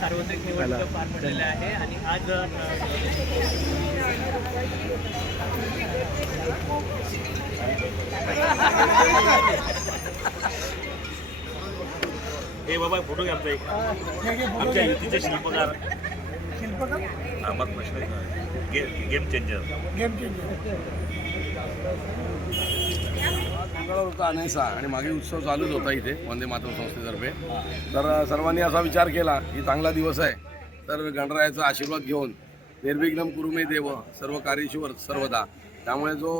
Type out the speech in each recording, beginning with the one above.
सार्वत्रिक निवडणूक पार पडलेल्या आहे आणि आज हे बाबा फोटो घ्या आमचा एक. आमच्या युतीचे शिल्पकार. अहमद मशरफ गे गेम चेंजर मंगळवार होता अनेसा आणि मागे उत्सव चालूच होता इथे वंदे मातरम संस्थेतर्फे. तर सर्वांनी असा विचार केला की चांगला दिवस आहे. तर गणरायाचा आशीर्वाद घेऊन निर्विघ्नम कुरुमे देव सर्व कार्यशीवर सर्वदा. त्यामुळे जो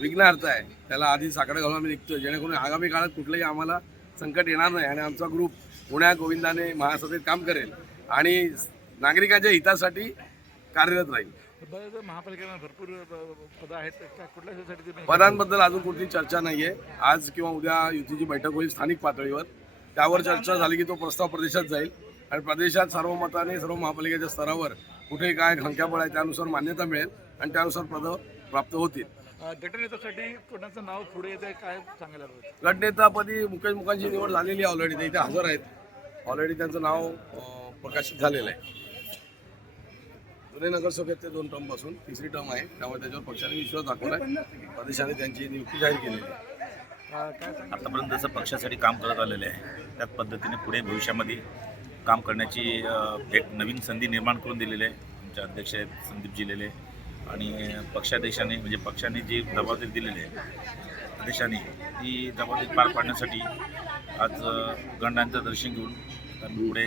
विघ्नार्थ आहे त्याला आधी साकडं घालून आम्ही निघतोय. जेणेकरून आगामी काळात कुठलंही आम्हाला संकट येणार नाही आणि आमचा ग्रुप पुण्या गोविंदाने महासभेत काम करेल आणि नागरिकांच्या हितासाठी कार्यरत राहील. पदांबद्दल अजून कुठली चर्चा नाही आहे आज किंवा उद्या युतीची बैठक होईल स्थानिक पातळीवर. त्यावर चर्चा झाली की तो प्रस्ताव प्रदेशात जाईल. आणि प्रदेशात सर्वमताने सर्व महापालिकेच्या स्तरावर कुठे काय संख्याबळ आहे त्यानुसार मान्यता मिळेल आणि त्यानुसार पदं प्राप्त होतील. गटनेत्यासाठी कोणाचं नाव पुढे येतं काय सांगायला गटनेतापदी मुकेश मुखांची निवड झालेली आहे ऑलरेडी ते इथे हजर आहेत. ऑलरेडी त्यांचं नाव प्रकाशित झालेलं आहे. पुणे नगरसेवक ते दोन टर्म बसून तिसरी टर्म आहे. त्यामुळे त्याच्यावर पक्षाने विश्वास दाखवला आहे प्रदेशाने त्यांची नियुक्ती जाहीर केलेली आहे. आतापर्यंत जसं पक्षासाठी काम करत आलेले आहे त्याच पद्धतीने पुढे भविष्यामध्ये काम करण्याची एक नवीन संधी निर्माण करून दिलेली आहे. आमचे अध्यक्ष आहेत संदीप जिलेले आणि पक्षादेशाने म्हणजे पक्षाने जी जबाबदारी दिलेली आहे प्रदेशाने ती जबाबदारी पार पाडण्यासाठी आज गंडांचं दर्शन घेऊन पुढे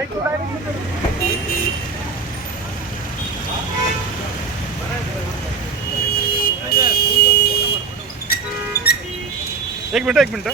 एक मिनट एक मिनट.